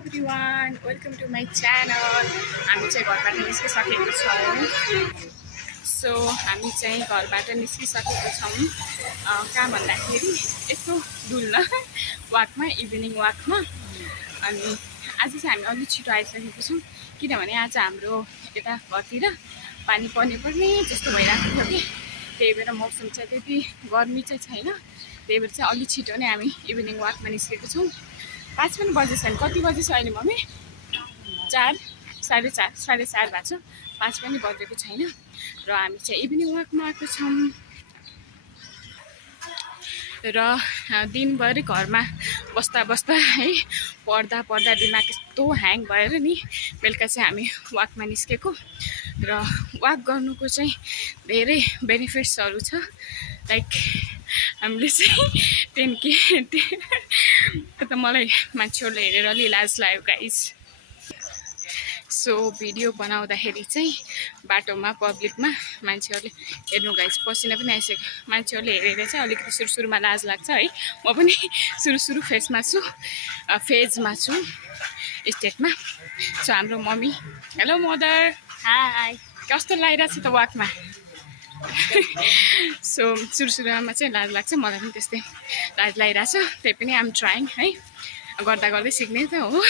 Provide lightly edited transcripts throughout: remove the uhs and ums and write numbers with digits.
everyone, welcome to my channel. हामी चाहिँ घरबाट निस्किसकेको छौँ। सो हामी चाहिँ घरबाट निस्किसकेको छौँ। कहाँ भन्दाखेरि यसो डुल्न वाकमा, इभिनिङ वाकमा। अनि आज चाहिँ हामी अलि छिटो आइसकेको छौँ किनभने आज हाम्रो यता घरतिर पानी पर्ने जस्तो भइरहेको थियो कि त्यही भएर मौसम चाहिँ त्यति गर्मी चाहिँ छैन। त्यही भएर चाहिँ अलि छिटो नै हामी इभिनिङ वाकमा निस्केको छौँ। 5 पनि बजेछ नि, कति बजेछ अहिले मम्मी? 4, साढे 4 भएको छ। 5 पनि बजेको छैन र हामी चाहिँ इभिनिङ वाकमा आएको छौँ। र दिनभरि घरमा बस्दा है पढ्दा दिमाग यस्तो ह्याङ भएर नि बेलुका चाहिँ हामी वाकमा निस्केको। र वाक गर्नुको चाहिँ धेरै बेनिफिट्सहरू छ। लाइक हामीले चाहिँ 10K त मलाई मान्छेहरूले हेरेर अलि लाज लाग्यो गाइस। सो भिडियो बनाउँदाखेरि चाहिँ बाटोमा पब्लिकमा मान्छेहरूले हेर्नु गाइस, पसिना पनि आइसक्यो। मान्छेहरूले हेरेर चाहिँ अलिकति सुरुमा लाज लाग्छ है। म पनि सुरु फेजमा छु स्टेटमा। सो हाम्रो मम्मी, हेलो मदर, हाई, कस्तो लागिरहेको छ त वाकमा? सो सुरुमा चाहिँ लाज लाग्छ, मलाई पनि त्यस्तै लाज लागिरहेछ। त्यही पनि आम ट्राइङ है, गर्दै सिक्ने त हो।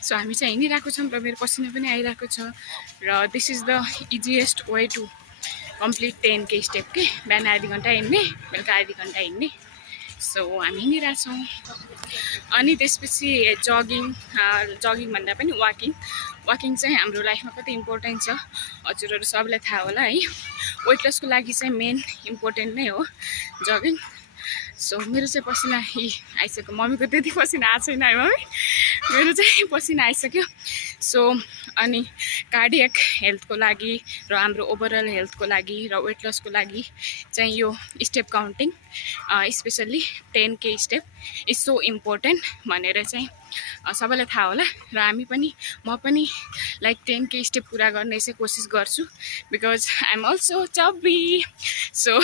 सो हामी चाहिँ हिँडिरहेको छौँ र मेरो पसिना पनि आइरहेको छ। र this is the easiest way to complete 10K step के। बिहान आधी घन्टा हिँड्ने, बेलुका आधी घन्टा हिँड्ने। सो हामी हिँडिरहेछौँ। अनि त्यसपछि जगिङ भन्दा पनि वाकिङ चाहिँ हाम्रो लाइफमा कति इम्पोर्टेन्ट छ हजुरहरू सबैलाई थाहा होला है। वेट लसको लागि चाहिँ मेन इम्पोर्टेन्ट नै हो जगिङ। सो मेरो चाहिँ पसिना आइसक्यो। मम्मीको त्यति पसिना आएको छैन है मम्मी, मेरो चाहिँ पसिना आइसक्यो। सो अनि कार्डियक हेल्थको लागि र हाम्रो ओभरअल हेल्थको लागि र वेट लसको लागि चाहिँ यो step counting specially 10K step is so important भनेर चाहिँ सबैलाई थाहा होला। र म पनि लाइक 10K स्टेप पुरा गर्ने चाहिँ कोसिस गर्छु because I am also chubby. So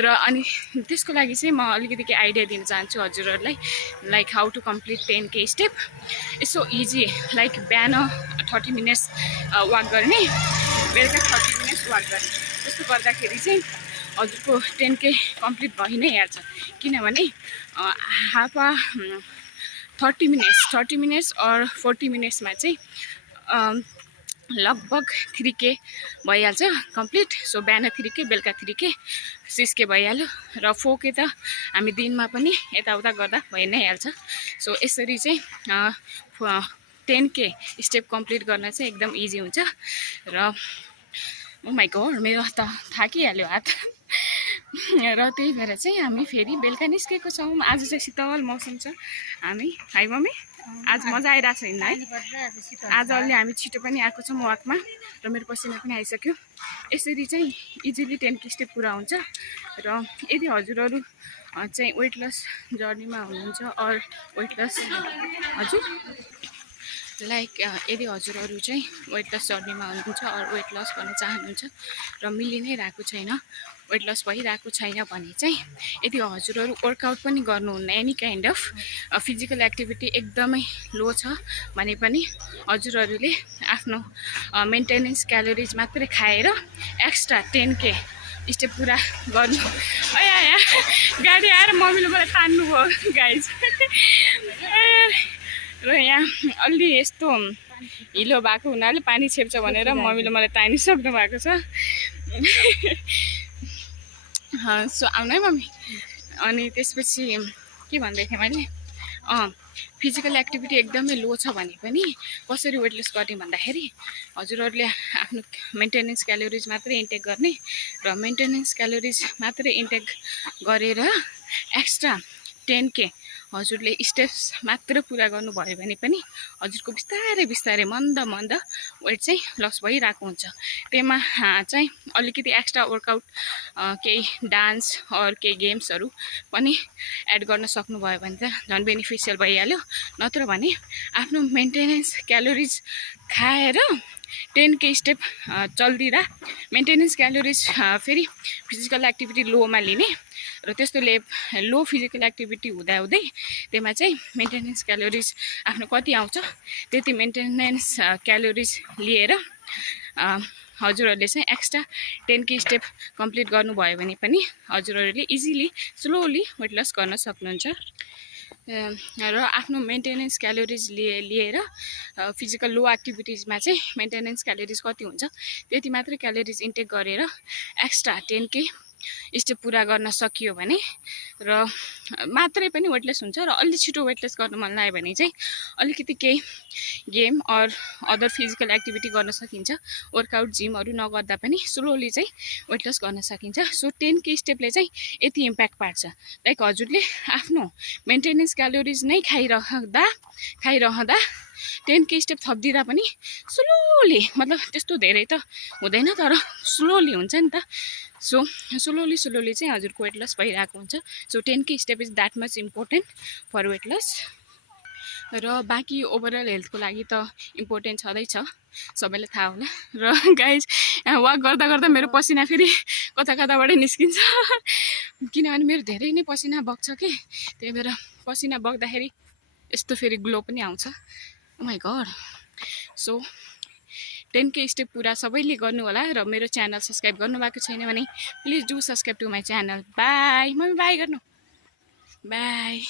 र अनि त्यसको लागि चाहिँ म अलिकति के आइडिया दिन चाहन्छु हजुरहरूलाई। Like how to complete 10K step is so easy. Like बिहान 30 मिनट्स वाक गर्ने, बेलुका 30 मिनट्स वाक गर्ने। त्यस्तो गर्दाखेरि चाहिँ हजुरको 10K कम्प्लिट भइ नै हाल्छ। किनभने हाफ 30 मिनट्स और 40 मिनट्समा चाहिँ लगभग 3K भइहाल्छ कम्प्लिट। सो बिहान 3K, बेलुका 3K, 6K भइहाल्यो। र 4K त हामी दिनमा पनि यताउता गर्दा भइ नै हाल्छ। सो यसरी चाहिँ 10K स्टेप कम्प्लिट गर्न चाहिँ एकदम इजी हुन्छ। र ओ माइ गॉड, मेरो त थाकिहाल्यो हात। र त्यही भएर चाहिँ हामी फेरि बेलुका निस्केको छौँ। आज चाहिँ शीतल मौसम छ। हामी है मम्मी, आज मजा आइरहेको छ हिँड्न है। आज अलि हामी छिटो पनि आएको छौँ वाकमा र मेरो पसिना पनि आइसक्यो। यसरी चाहिँ इजिली 10K स्टेप पुरा हुन्छ। र यदि हजुरहरू चाहिँ वेट लस जर्नीमा हुनुहुन्छ और वेट लस हजुर लाइक यदि हजुरहरू चाहिँ वेट लस जर्नीमा हुनुहुन्छ और वेट लस गर्न चाहनुहुन्छ र मिलि नै रहेको छैन, वेट लस भइरहेको छैन भने चाहिँ यदि हजुरहरू वर्कआउट पनि गर्नुहुन्न, any kind of physical activity एकदमै लो छ भने पनि हजुरहरूले आफ्नो मेन्टेनेन्स क्यालोरिज मात्रै खाएर एक्स्ट्रा 10K स्टेप पुरा गर्नु। आया गाडी आएर मम्मीले मलाई तान्नु भयो गाइज। र यहाँ अलि यस्तो हिलो भएको हुनाले पानी छेप्छ भनेर मम्मीले मलाई तानिसक्नु भएको छ। सो आउनु है मम्मी। अनि त्यसपछि के भन्दै थिएँ मैले, फिजिकल एक्टिभिटी एकदमै लो छ भने पनि कसरी वेट लस गर्ने भन्दाखेरि हजुरहरूले आफ्नो मेन्टेनेन्स क्यालोरिज मात्रै इन्टेक गर्ने र मेन्टेनेन्स क्यालोरिज मात्रै इन्टेक गरेर एक्स्ट्रा 10K हजुरले स्टेप्स मात्र पुरा गर्नुभयो भने पनि हजुरको बिस्तारै मन्द वेट चाहिँ लस भइरहेको हुन्छ। त्यसमा चाहिँ अलिकति एक्स्ट्रा वर्कआउट, केही डान्स और केही गेम्सहरू पनि एड गर्न सक्नुभयो भने त झन् बेनिफिसियल भइहाल्यो। नत्र भने आफ्नो मेन्टेनेन्स क्यालोरिज खाएर 10K स्टेप चल्दिँदा मेन्टेनेन्स क्यालोरिज फेरि फिजिकल एक्टिभिटी लोमा लिने र त्यस्तो लो फिजिकल एक्टिभिटी हुँदाहुँदै त्यसमा चाहिँ मेन्टेनेन्स क्यालोरिज आफ्नो कति आउँछ त्यति मेन्टेनेन्स क्यालोरिज लिएर हजुरहरूले चाहिँ एक्स्ट्रा 10K स्टेप कम्प्लिट गर्नुभयो भने पनि हजुरहरूले इजिली स्लोली वेट लस गर्न सक्नुहुन्छ र आफ्नो मेन्टेनेन्स क्यालोरिज लिएर फिजिकल लो एक्टिभिटिजमा चाहिँ मेन्टेनेन्स क्यालोरिज कति हुन्छ त्यति मात्रै क्यालोरिज इन्टेक गरेर एक्स्ट्रा 10K स्टेप पुरा गर्न सकियो भने र मात्रै पनि वेटलेस हुन्छ र अलि छिटो वेटलेस गर्न मन लाग्यो भने चाहिँ अलिकति केही game or other physical activity गर्न सकिन्छ वर्कआउट जिमहरू नगर्दा पनि स्लोली चाहिँ वेटलेस गर्न सकिन्छ सो 10K स्टेपले चाहिँ यति इम्प्याक्ट पार्छ लाइक हजुरले आफ्नो मेन्टेनेन्स क्यालोरिज नै खाइरहँदा 10K स्टेप थपिदिँदा पनि स्लोली मतलब त्यस्तो धेरै त हुँदैन तर स्लोली हुन्छ नि त सो स्लोली चाहिँ हजुरको वेट लस भइरहेको हुन्छ so 10K step is that much important for weight loss र बाँकी ओभरअल हेल्थको लागि त इम्पोर्टेन्ट छँदैछ सबैलाई थाहा होला र गाइज वाक गर्दा गर्दा मेरो पसिना फेरि कताबाट निस्किन्छ किनभने मेरो धेरै नै पसिना बग्छ कि त्यही भएर पसिना बग्दाखेरि यस्तो फेरि ग्लो पनि आउँछ oh my god so 10K step पुरा सबैले गर्नु होला र मेरो च्यानल सब्स्क्राइब गर्नुभएको छैन भने please do subscribe to my channel bye mummy bye गर्नु bye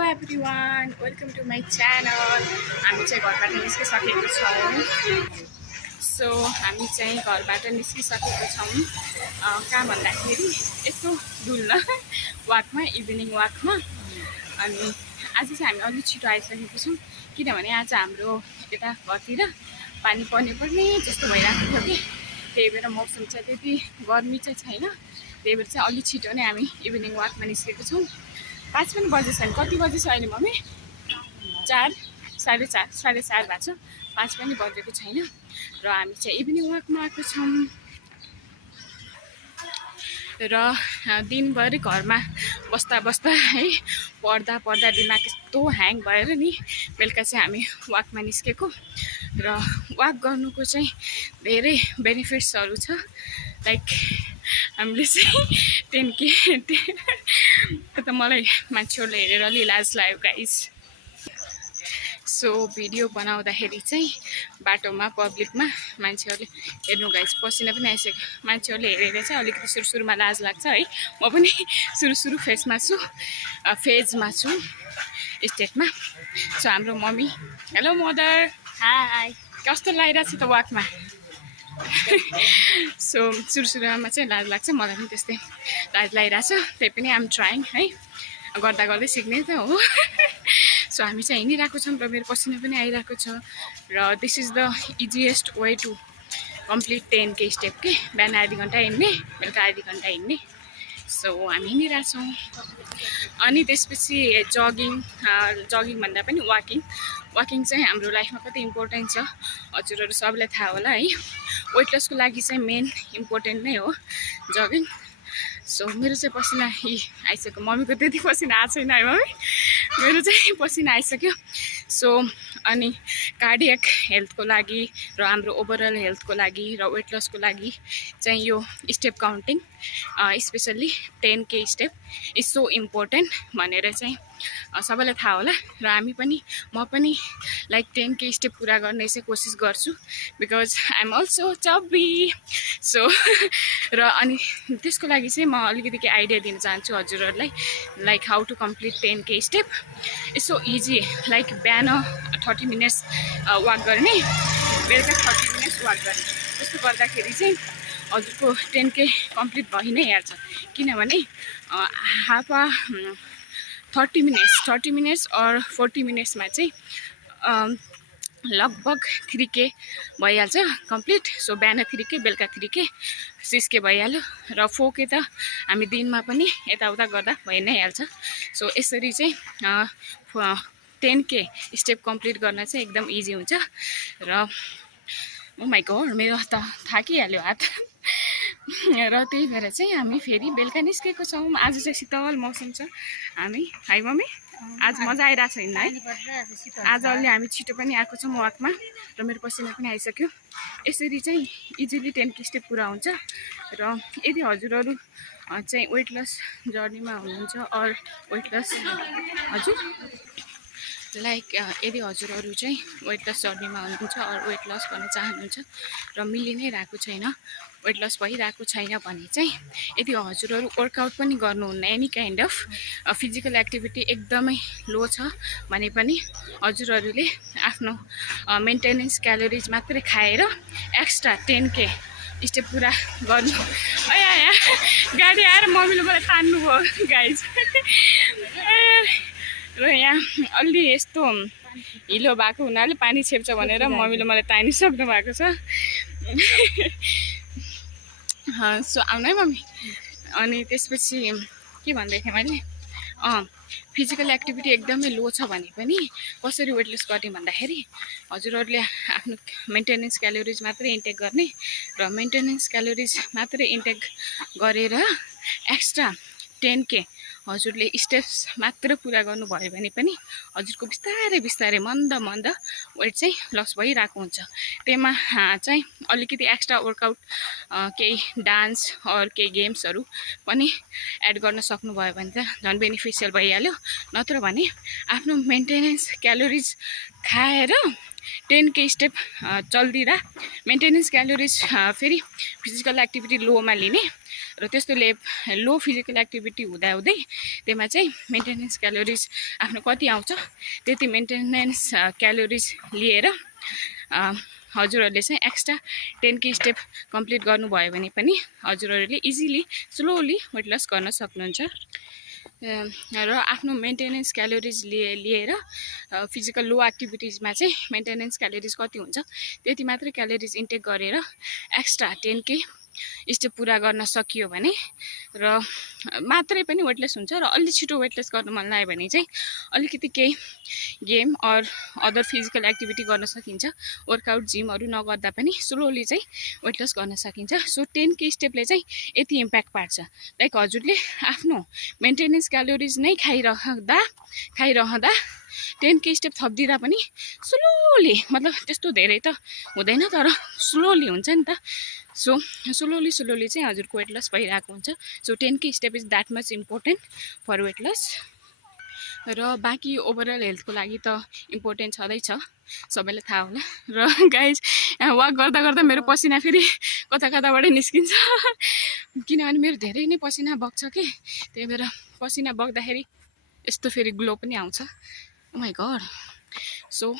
everyone welcome to my channel हामी चाहिँ घरबाट निस्किसकेको छौँ सो हामी चाहिँ घरबाट निस्किसकेको छौँ कहाँ भन्दाखेरि यस्तो डुल्न वाकमा इभिनिङ वाकमा अनि आज चाहिँ हामी अलिक छिटो आइसकेको छौँ किनभने आज हाम्रो यता घरतिर पानी पर्ने जस्तो भइरहेको थियो कि त्यही भएर मौसम चाहिँ त्यति गर्मी चाहिँ छैन त्यही भएर चाहिँ अलिक छिटो नै हामी इभिनिङ वाकमा निस्केको छौँ 5 पनि बजेको छैन कति बजे छ अहिले मम्मी 4 4:30 भएको छ 5 पनि बजेको छैन र हामी चाहिँ इभिनिङ वाकमा आएको छौँ र दिनभरि घरमा बस्दा है पढ्दा दिमाग यस्तो ह्याङ भएर नि बेलुका चाहिँ हामी वाकमा निस्केको र वाक गर्नुको चाहिँ धेरै बेनिफिट्सहरू छ लाइक हामीले चाहिँ 10K त मलाई मान्छेहरूले हेरेर अलि लाज लाग्यो गाइस सो भिडियो बनाउँदाखेरि चाहिँ बाटोमा पब्लिकमा मान्छेहरूले हेर्नु गाइस पसिना पनि आइसक्यो मान्छेहरूले हेरेर चाहिँ अलिकति सुरुमा लाज लाग्छ है म पनि सुरु फेजमा छु स्टेटमा सो हाम्रो मम्मी हेलो मदर हाई कस्तो लागिरहेको छ त वाकमा सो सुरुमा चाहिँ लाज लाग्छ मलाई पनि त्यस्तै लाज लागिरहेछ त्यही पनि आम ट्राइङ है गर्दै सिक्ने त हो सो हामी चाहिँ हिँडिरहेको छौँ र मेरो पसिना पनि आइरहेको छ र this is the easiest way to complete 10K step के बिहान आधी घन्टा हिँड्ने बेलुका आधी घन्टा हिँड्ने सो हामी हिँडिरहेछौँ अनि त्यसपछि जगिङ भन्दा पनि वाकिङ चाहिँ हाम्रो लाइफमा कति इम्पोर्टेन्ट छ हजुरहरू सबैलाई थाहा होला है वेट लसको लागि चाहिँ मेन इम्पोर्टेन्ट नै हो जगिङ सो मेरो चाहिँ पसिना आइसक्यो मम्मीको त्यति पसिना आएको छैन है मम्मी मेरो चाहिँ पसिना आइसक्यो सो अनि कार्डियक हेल्थको लागि र हाम्रो ओभरअल हेल्थको लागि र वेट लसको लागि चाहिँ यो step counting specially 10K step is so important भनेर चाहिँ सबैलाई थाहा होला र म पनि लाइक 10K स्टेप पुरा गर्ने चाहिँ कोसिस गर्छु because I am also chubby so र अनि त्यसको लागि चाहिँ म अलिकति केही आइडिया दिन चाहन्छु हजुरहरूलाई like how to complete 10K step it's so easy like बिहान 30 मिनट्स वाक गर्ने बेलुका 30 मिनट्स वाक गर्ने त्यस्तो गर्दाखेरि चाहिँ हजुरको 10K कम्प्लिट भइ नै हाल्छ किनभने हाफ 30 मिनट्स और 40 मिनट्समा चाहिँ लगभग 3K भइहाल्छ कम्प्लिट सो बिहान 3K बेलुका 3K 6K भइहाल्यो र 4K त हामी दिनमा पनि यताउता गर्दा भइ नै हाल्छ सो यसरी चाहिँ 10K स्टेप कम्प्लिट गर्न चाहिँ एकदम इजी हुन्छ र ओ माई गॉड मेरो त थाकिहाल्यो हात र त्यही भएर चाहिँ हामी फेरि बेलुका निस्केको छौँ आज चाहिँ शीतल मौसम छ हामी हाई मम्मी आज मजा आइरहेको छ हिँड्न है। आज अलि हामी छिटो पनि आएको छौँ वाकमा र मेरो पसिना पनि आइसक्यो। यसरी चाहिँ इजिली 10 स्टेप पुरा हुन्छ। र यदि हजुरहरू चाहिँ वेट लस जर्नीमा हुनुहुन्छ अर वेट लस हजुर लाइक यदि हजुरहरू चाहिँ वेट लस जर्नीमा हुनुहुन्छ अर वेट लस गर्न चाहनुहुन्छ र मिलि नै रहेको छैन, वेट लस भइरहेको छैन भने चाहिँ यदि हजुरहरू वर्कआउट पनि गर्नुहुन्न, any kind of physical activity एकदमै लो छ भने पनि हजुरहरूले आफ्नो मेन्टेनेन्स क्यालोरिज मात्रै खाएर एक्स्ट्रा 10K स्टेप पुरा गर्नु। आया गाडी आएर मम्मीले मलाई तान्नुभयो गाइज। र यहाँ अलि यस्तो हिलो भएको हुनाले पानी छेप्छ भनेर मम्मीले मलाई तानिसक्नु भएको छ। सो आउनु है मम्मी। अनि त्यसपछि के भन्दै थिएँ मैले, फिजिकल एक्टिभिटी एकदमै लो छ भने पनि कसरी वेट लस गर्ने भन्दाखेरि हजुरहरूले आफ्नो मेन्टेनेन्स क्यालोरिज मात्रै इन्टेक गर्ने र मेन्टेनेन्स क्यालोरिज मात्रै इन्टेक गरेर एक्स्ट्रा 10K हजुरले स्टेप्स मात्र पुरा गर्नुभयो भने पनि हजुरको बिस्तारै बिस्तारै मन्द मन्द वेट चाहिँ लस भइरहेको हुन्छ। त्यसमा चाहिँ अलिकति एक्स्ट्रा वर्कआउट केही डान्स अर केही गेम्सहरू पनि एड गर्न सक्नुभयो भने त झन् बेनिफिसियल भइहाल्यो। नत्र भने आफ्नो मेन्टेनेन्स क्यालोरिज खाएर 10K स्टेप चल्दिँदा मेन्टेनेन्स क्यालोरिज फेरि फिजिकल एक्टिभिटी लोमा लिने र त्यस्तो लो फिजिकल एक्टिभिटी हुँदाहुँदै त्यसमा चाहिँ मेन्टेनेन्स क्यालोरिज आफ्नो कति आउँछ त्यति मेन्टेनेन्स क्यालोरिज लिएर हजुरहरूले चाहिँ एक्स्ट्रा 10K स्टेप कम्प्लिट गर्नुभयो भने पनि हजुरहरूले इजिली स्लोली वेट लस गर्न सक्नुहुन्छ। र आफ्नो मेन्टेनेन्स क्यालोरिज लिएर फिजिकल लो एक्टिभिटिजमा चाहिँ मेन्टेनेन्स क्यालोरिज कति हुन्छ त्यति मात्रै क्यालोरिज इन्टेक गरेर एक्स्ट्रा 10K स्टेप पुरा गर्न सकियो भने र मात्रै पनि वेटलेस हुन्छ। र अलि छिटो वेटलेस गर्न मन लाग्यो भने चाहिँ अलिकति केही game or other physical activity गर्न सकिन्छ। वर्कआउट जिमहरू नगर्दा पनि स्लोली चाहिँ वेटलेस गर्न सकिन्छ। सो 10K स्टेपले चाहिँ यति इम्प्याक्ट पार्छ। लाइक हजुरले आफ्नो मेन्टेनेन्स क्यालोरिज नै खाइरहँदा 10K स्टेप थपिदिँदा पनि स्लोली, मतलब त्यस्तो धेरै त हुँदैन तर स्लोली हुन्छ नि त। सो स्लोली चाहिँ हजुरको वेट लस भइरहेको हुन्छ। So 10K step is that much important for weight loss. र बाँकी ओभरअल हेल्थको लागि त इम्पोर्टेन्ट छँदैछ, सबैलाई थाहा होला। र गाइज यहाँ वाक गर्दा गर्दा मेरो पसिना फेरि कता कताबाटै निस्किन्छ किनभने मेरो धेरै नै पसिना बग्छ कि, त्यही भएर पसिना बग्दाखेरि यस्तो फेरि ग्लो पनि आउँछ। Oh my god. So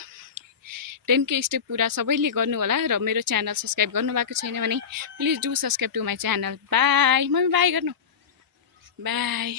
10K step पुरा सबैले गर्नु होला र मेरो च्यानल सब्सक्राइब गर्नुभएको छैन भने please do subscribe to my channel. Bye mummy, bye गर्नु, बाई।